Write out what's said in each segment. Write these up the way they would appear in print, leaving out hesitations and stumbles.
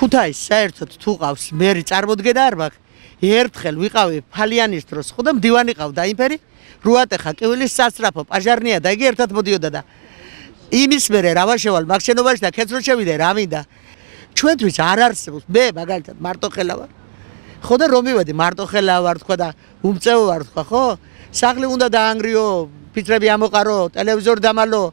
ქუთაის საერთოდ თუ ყავს მერი წარმოდგენა არ მაქვს. ერთხელ ვიყავი ფალიანის დროს, ხო და მდივანი ყავდა იმფერი, რუატეხა კივილის სასწრაფო პაჟარნია და იგი ერთად მოდიოდა და იმის მერე რა ვაშევალ მაგ შენობაში და ქეც რო შევიდე რა მინდა. ჩვენთვის არ არსებობს, მე მაგალითად მარტოხელა ვარ. ხო და რომ მივედი მარტოხელა ვარ თქვა და უმწევო ვარ თქვა, ხო? სახლი უნდა დაანგრიო, ფიცრები ამოყარო, ტელევიზორი დამალო.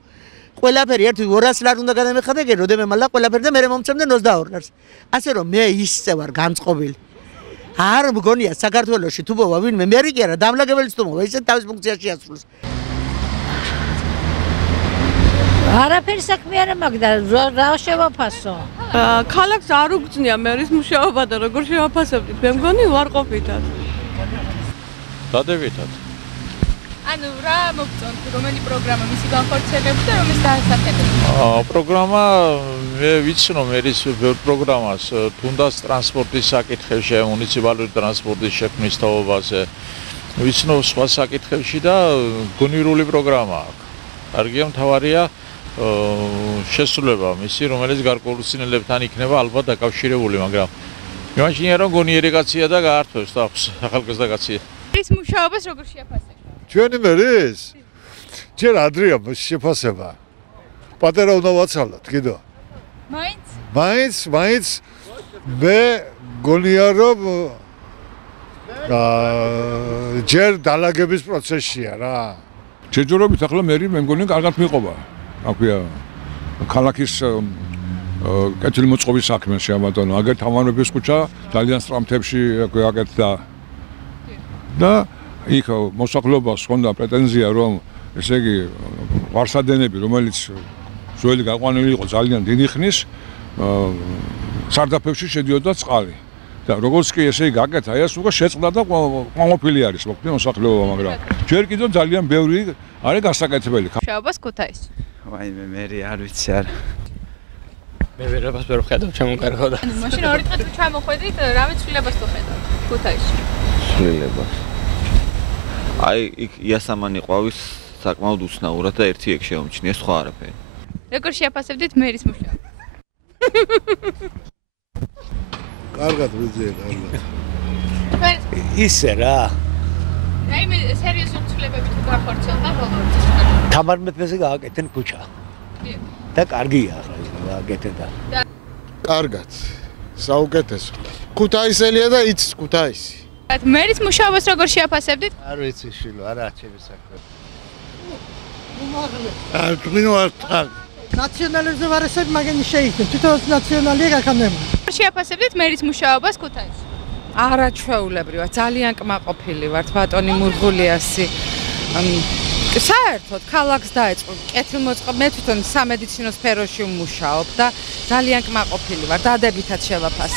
ყველაფერი ერთი 200 ლარი უნდა გადამეხადე, როდემე მალა ყველაფერი და მე მომცემდნენ 22 ლარს. ასე რომ მე ისწე ვარ განწყობილი. არ მგონია საქართველოში თუ მოვა ვინმე მერი კი არა დამლაგებელიც თუ მოვა ისე თავის ფუნქციაში ასრულებს. არაფერი საქმე არ მაქვს და რა შევაფასო? ქალაქს არ უგრძნია მერის მუშაობა და როგორ შევაფასებდით? მე მგონი უარყოფითად. დადებითად. ანუ რა მოგწონთ რომელი პროგრამა მისი განხორციელება და რომის დაასახელებ? პროგრამა მე ვიცნო მერის ბევრ პროგრამას თუნდაც ტრანსპორტის საკითხებში, მუნიციპალური ტრანსპორტის შექმნის თაობაზე. ვიცნო სხვა საკითხებში და გონივრული პროგრამა აქვს. კარგია, მთავარია შესრულება მისი, რომელიც გარკვეულწინელებთან იქნება ალბათ დაკავშირებული, მაგრამ იმაშინია რომ გონიერი კაცია და გაართვევს თავს ახალგაზრდა კაცია. მერის მუშაობას როგორ შეაფასებთ? ჩვენი მერის? ჯერ ადრეა შეფასება. პატარა უნდა ვაცალოთ, კიდო. მაინც მე გონია რომ ჯერ დალაგების პროცესია რა. შეჯერობით ახლა მე მგონი კარგად მიყვება. აქვია ქალაქის კეთილმოწყობის საქმე შეამატანო. აგერ თამანების ქუჩა ძალიან სწრაფთებში აკეთდა. და იქ მოსახლეობას ჰქონდა პრეტენზია რომ ესე იგი ვარსადენები რომელიც ძველი გაყვანილი იყო ძალიან დიდი ხნის სარდაფებში შედიოდა წყალი. და როგორც კი ესე იგი გაკეთა ეს უკვე შეწყდა და ყოფილი არის მოკლედ მოსახლეობა, მაგრამ ჯერ კიდევ ძალიან ბევრი არის გასაკეთებელი. მუშაობას ქუთაისში. ვაიმე მერი არ ვიცი არა. მე ვერაფერს ვერ ვხედავ ჩამოკარგავ და. მაშინ ორი დღე თუ ჩამოხვედით, რა მეცვლილებას თუ ხედავთ ქუთაისში? ცვლილებას. აი იქ იასამანი ყვავის საკმაოდ უცნაურად და ერთი ეგ შეომჩნია, სხვა არაფერი. როგორ შეაფასებდით მერის მუშაობას? კარგად ვიძიე, კარგად. ისე რა. რაიმე სერიოზული ცვლილებები თუ განხორციელდა ბოლოს? თამარ მეფეზე გააკეთენ ქუჩა. და კარგია ახლა ის გააკეთე და. კარგად. საუკეთესო. ქუთაისელია და იცის ქუთაისი. მერის მუშაობას როგორ შეაფასებდით? არ ვიცი შილო, არა ჩემი საქმე. არ თქვინო არ თან. ნაციონალიზმი ვარესები მაგენი შეიქმნა. თვითონ ნაციონალია გაკანემა. როგორ შეაფასებდით მერის მუშაობას ქუთაისში? არაჩვეულებრივად, ძალიან კმაყოფილი ვართ ბატონი მურღულიასი. საერთოდ ქალაქს დაეწყო კეთილმოწყობა, მე თვითონ სამედიცინო სფეროში ვმუშაობ და ძალიან კმაყოფილი ვარ, დადებითად შევაფასე.